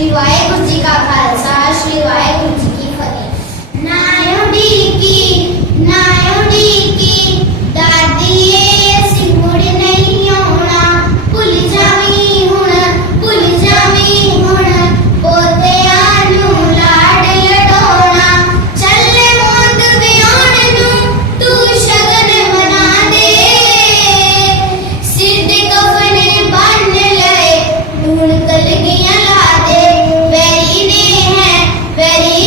श्री वाहेगुरु जी का खालसा श्री वाहेगुरु जी की फतेह। नायो की नायो की, दादी ये नहीं होना। पोते लाड मोंद तू शगन मना दे। कफन ले ढूंढ कल very